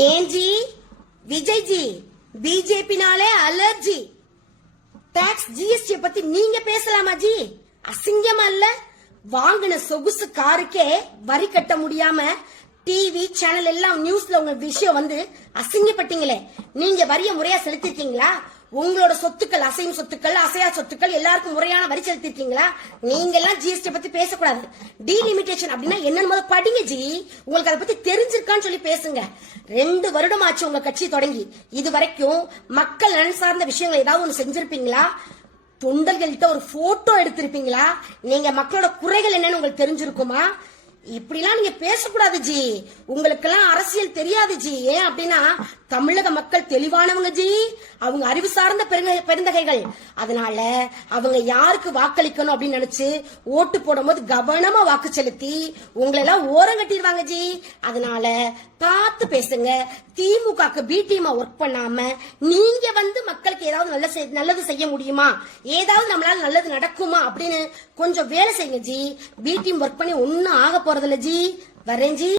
ஏன் ஜி விஜய் ஜி பிஜேபினாலே allergy. Tax GST பத்தி நீங்க பேசலாமா ஜி? அசிங்கமா இல்ல? வாங்கின சொகுசு காருக்கே வரி கட்ட முடியாம டிவி சேனல் எல்லாம் நியூஸ்ல உங்க விஷயம் வந்து அசிங்கப்பட்டீங்களே. நீங்க வரிய முறையா செலுத்திருக்கீங்களா? உங்களோட சொத்துக்கள், அசையும் சொத்துக்கள், அசையா சொத்துக்கள் எல்லாருக்கும் முறையான வரி செலுத்திருக்கீங்களா? நீங்க எல்லாம் ஜிஎஸ்டி பத்தி பேசக்கூடாது. டீலிமிட்டேஷன் அப்படின்னா என்னன்னு முதல்ல படிங்க ஜி. உங்களுக்கு அதை பத்தி தெரிஞ்சிருக்கான்னு சொல்லி பேசுங்க. 2 வருடம் ஆச்சு உங்க கட்சி தொடங்கி. இது வரைக்கும் மக்கள் நலன் சார்ந்த விஷயங்கள் ஏதாவது ஒண்ணு செஞ்சிருப்பீங்களா? தொண்டர்கள்ட்ட ஒரு போட்டோ எடுத்திருப்பீங்களா? நீங்க மக்களோட குறைகள் என்னன்னு உங்களுக்கு தெரிஞ்சிருக்குமா? இப்படிலாம் நீங்க பேசக்கூடாது ஜி. உங்களுக்கெல்லாம் அரசியல் தெரியாது ஜி. ஏன் அப்படின்னா தமிழக மக்கள் தெளிவானவங்க ஜி. அவங்க அறிவு சார்ந்த பெருந்தகைகள். அதனால அவங்க யாருக்கு வாக்களிக்கணும் அப்படின்னு நினைச்சு ஓட்டு போடும் போது கவனமா வாக்கு செலுத்தி உங்களை எல்லாம் ஓரம் கட்டிடுவாங்க ஜி. அதனால பார்த்து பேசுங்க. திமுகக்கு பி டீமா ஒர்க் பண்ணாம நீங்க வந்து மக்களுக்கு ஏதாவது நல்லது செய்ய முடியுமா, ஏதாவது நம்மளால நல்லது நடக்குமா அப்படின்னு கொஞ்சம் வேலை செய்யுங்க ஜி. பி டீம் ஒர்க் பண்ணி ஒன்னும் ஆக போறதில்ல ஜி. வரேன் ஜி.